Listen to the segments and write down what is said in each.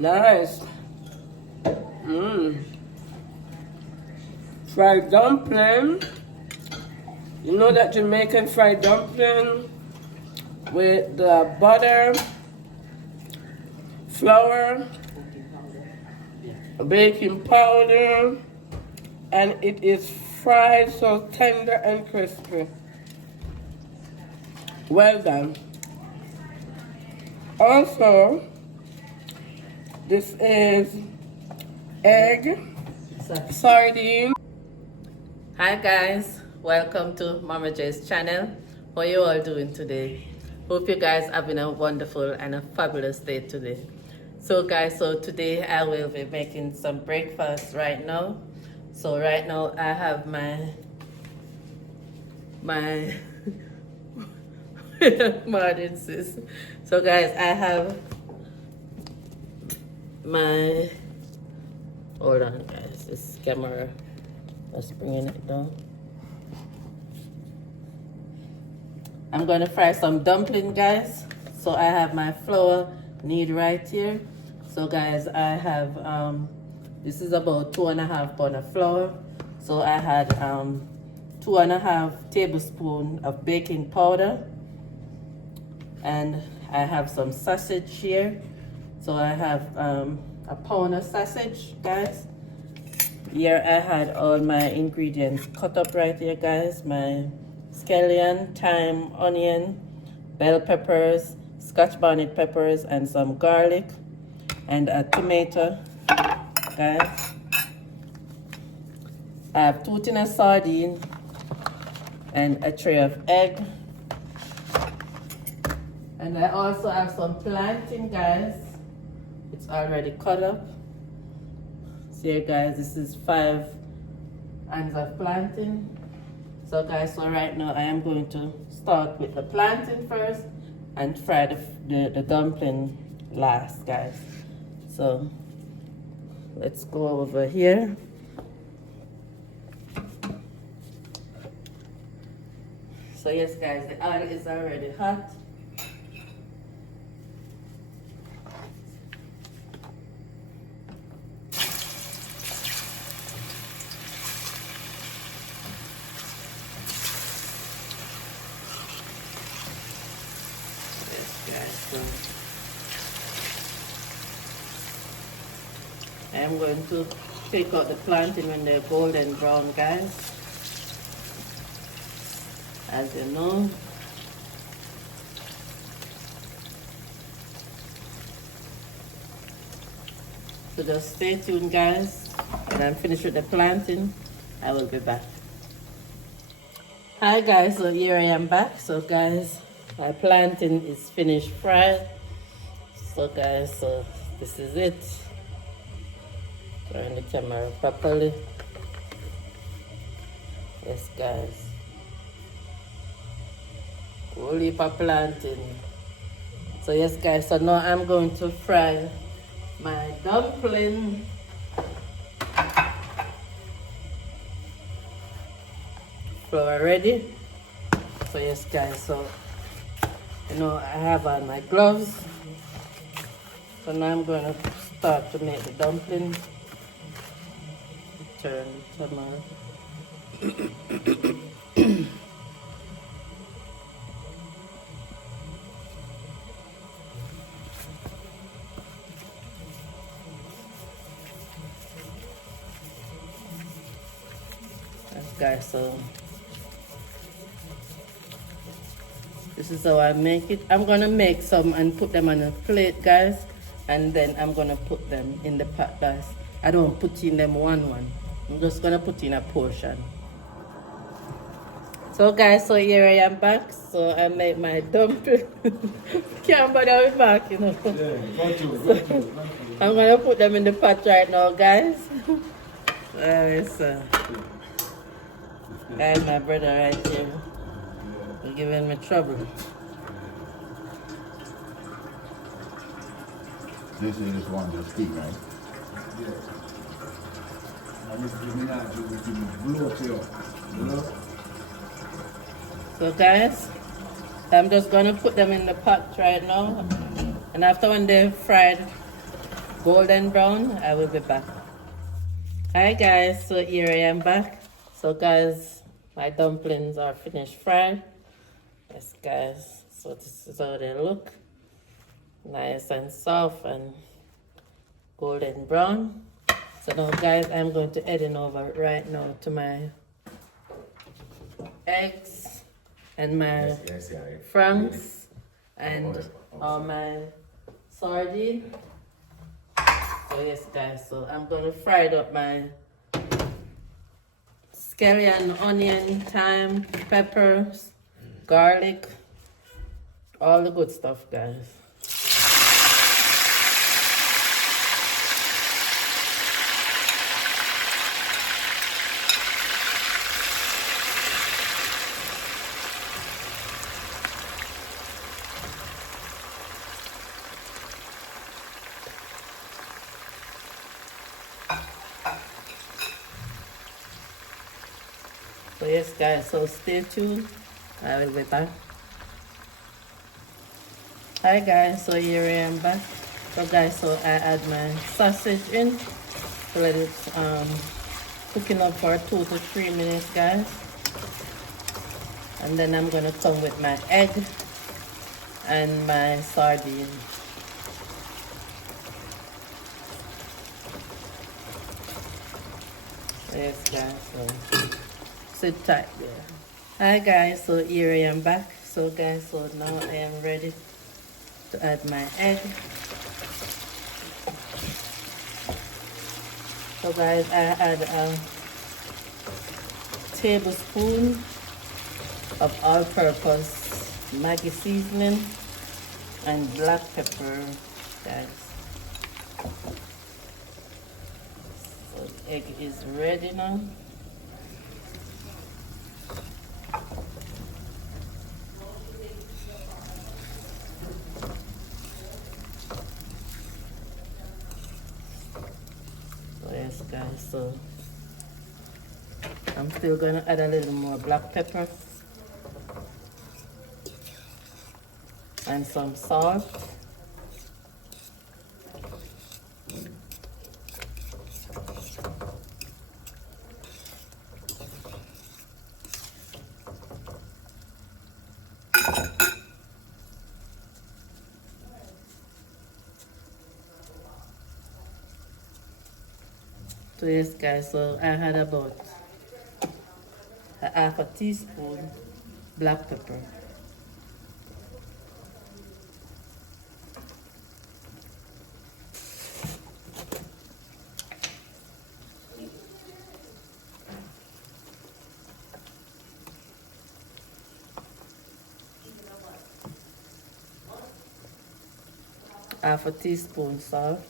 Nice. Mmm. Fried dumpling. You know that Jamaican fried dumpling with the butter, flour, baking powder, and it is fried so tender and crispy. Well done. Also, this is egg sardine. Hi guys, welcome to Mama J's channel. How you all doing today? Hope you guys having a wonderful and a fabulous day today. So guys, today I will be making some breakfast right now. So right now I have my Sardines. So guys, I have my, hold on guys, this camera, let's bring it down. I'm gonna fry some dumpling guys. So I have my flour knead right here. So guys, I have this is about 2.5 pounds of flour. So I had 2.5 tablespoons of baking powder, and I have some sausage here. So I have a pound of sausage guys. Here I had all my ingredients cut up right here guys. My scallion, thyme, onion, bell peppers, scotch bonnet peppers, and some garlic, and a tomato guys. I have 2 tins of sardine and a tray of egg. And I also have some plantain guys. It's already cut up. See here guys, this is 5 hands of plantain. So guys, so right now I am going to start with the plantain first and fry the dumpling last guys. So let's go over here. So yes guys, the oil is already hot. I'm going to take out the plantain when they're golden brown guys, as you know. So just stay tuned guys. When I'm finished with the plantain, I will be back. Hi guys, so here I am back. So guys, my plantain is finished fried. So guys, so this is it. Turn the camera properly. Yes guys. Whole heap of plantain. So yes guys, so now I'm going to fry my dumpling. Flour ready. So yes guys, so you know I have on my gloves. So now I'm going to start to make the dumpling. Turn the camera. Guys, so this is how I make it. I'm gonna make some and put them on a plate guys, and then I'm gonna put them in the pot guys. I don't put in them one. I'm just gonna put in a portion. So guys, so here I am back. So I made my dumpling. Can't bother with back, you know. Yeah, I'm gonna put them in the pot right now guys. So I have my brother right here. He's giving me trouble. This is one to speak, right? Yeah. So guys, I'm just gonna put them in the pot right now, and after when they're fried, golden brown, I will be back. Hi guys, so here I am back. So guys, my dumplings are finished fried. Yes guys, so this is how they look. Nice and soft and golden brown. So now guys, I'm going to head in over right now to my eggs and my franks and my sardine. So yes guys, so I'm gonna fry up my scallion, onion, thyme, peppers, garlic, all the good stuff guys. So yes guys, so stay tuned. I will be back. Hi guys, so here I am back. So guys, so I add my sausage in. So let it cooking up for 2 to 3 minutes guys. And then I'm gonna come with my egg and my sardine. Yes guys, so sit tight there. Hi guys, so here I am back. So guys, so now I am ready to add my egg. So guys, I add a tablespoon of all-purpose Maggi seasoning and black pepper guys. So the egg is ready now. Yes guys, so I'm still gonna add a little more black pepper and some salt. So yes guys, so I had about a half a teaspoon black pepper. Half a teaspoon salt.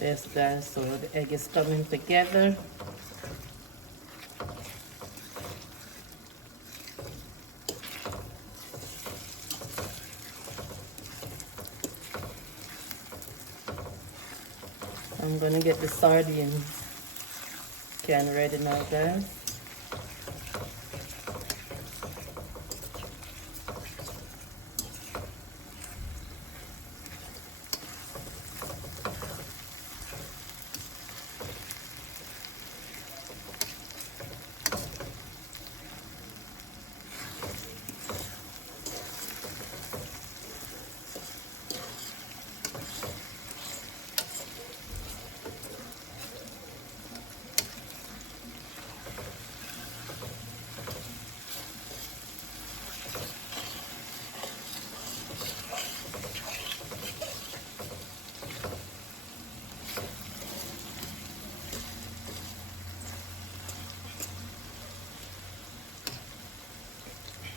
Yes guys, so the egg is coming together. I'm gonna get the sardine can ready now guys.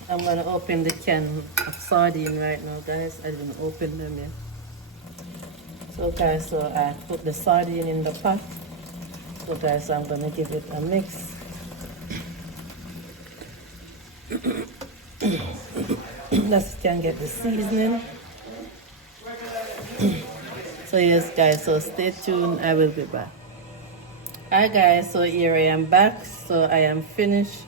I'm gonna open the can of sardine right now guys. I didn't open them yet. So guys, so I put the sardine in the pot. So guys, I'm gonna give it a mix. Let's can get the seasoning. So So yes guys, so stay tuned, I will be back. Hi guys, so here I am back. So I am finished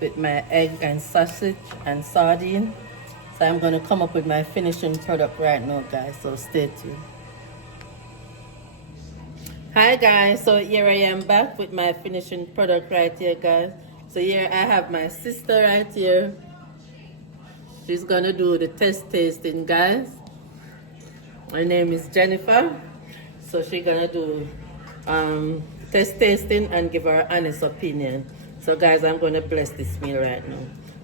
with my egg and sausage and sardine. So I'm going to come up with my finishing product right now guys, so stay tuned. Hi guys, so here I am back with my finishing product right here guys. So here I have my sister right here. She's gonna do the tasting guys. Her name is Jennifer. So she's gonna do tasting and give her honest opinion. So guys, I'm gonna bless this meal right now.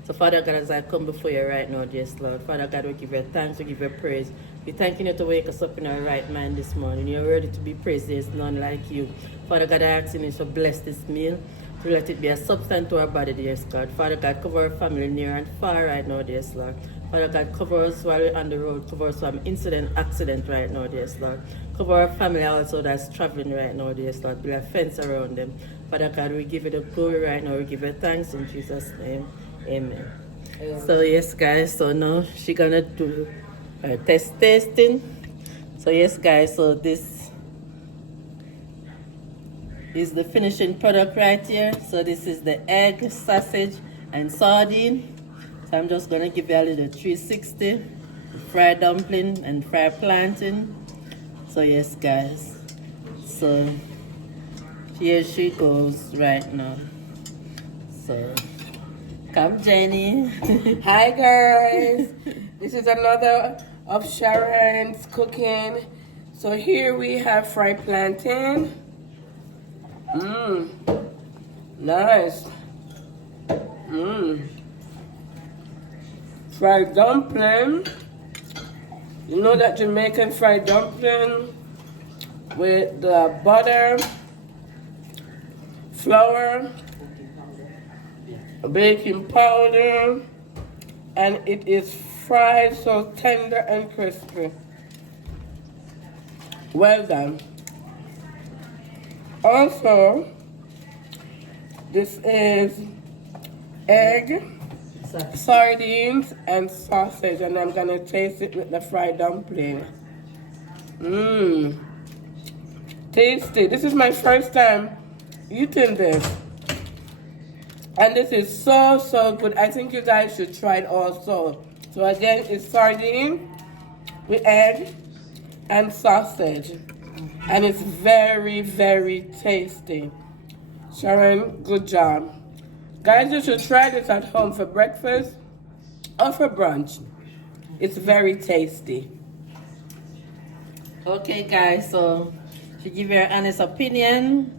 So Father God, as I come before you right now, dear Lord, Father God, we give you thanks, we give you praise. We thank you to wake us up in our right mind this morning. You're worthy to be praised, there's none like you. Father God, I ask you to bless this meal, to let it be a substance to our body, dear God. Father God, cover our family near and far right now, dear Lord. Father God, cover us while we're on the road, cover us from incident, accident right now, dear Lord. Cover our family also that's traveling right now, dear Lord. Build a fence around them. Father God, we give you the glory right now, we give you thanks in Jesus' name. Amen. So yes guys, so now she's gonna do her tasting. So yes guys, so this is the finishing product right here. So this is the egg, sausage and sardine. So I'm just gonna give you a little 360 fried dumpling and fried plantain. So yes guys, so here she goes right now. So come Jenny. Hi guys, this is another of Sharon's cooking. So here we have fried plantain. Nice. Fried dumpling. You know that Jamaican fried dumpling with the butter, flour, baking powder, and it is fried so tender and crispy. Well done. Also, this is egg, sardines, and sausage, and I'm gonna taste it with the fried dumpling. Tasty. This is my first time eating this. And this is so good. I think you guys should try it also. So again, it's sardine with egg and sausage. And it's very tasty. Sharon, good job. Guys, you should try this at home for breakfast or for brunch. It's very tasty. Okay guys, so to give your honest opinion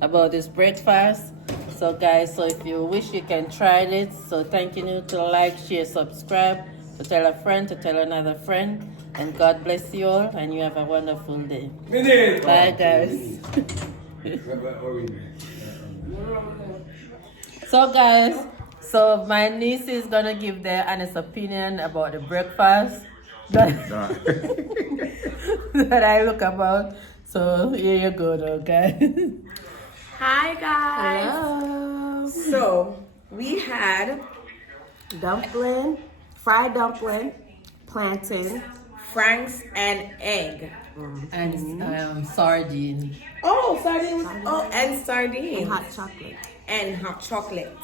about this breakfast. So guys, so if you wish, you can try it. So thank you to like, share, subscribe, to tell a friend, to tell another friend. And God bless you all, and you have a wonderful day. Bye guys. So guys, so my niece is gonna give their honest opinion about the breakfast that, that I look about. So here you go though guys. Hi guys. Hello. So we had dumpling, fried dumpling, plantain, franks, and egg. And sardine. Oh, sardines. Oh, and sardines. And hot chocolate. And hot chocolate.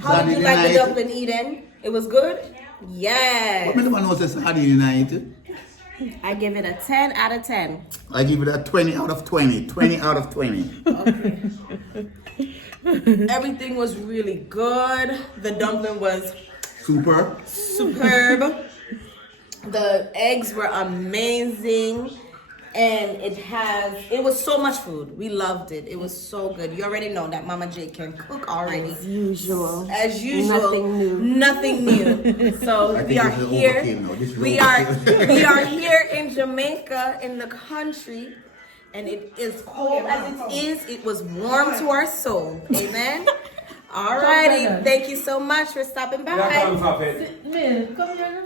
How did you like the dumpling, Eden? It was good? Yes. What one was a sardine night? I give it a 10 out of 10. I give it a 20 out of 20. 20 out of 20. Okay. Everything was really good. The dumpling was Super. superb. The eggs were amazing. And it was so much food. We loved it. It was so good. You already know that Mama J can cook already. As usual. As usual. Nothing new. Nothing new. So we are here. We are here in Jamaica, in the country, and it is cold as it is. It was warm to our soul. Amen. Alrighty. Thank you so much for stopping by. Come here.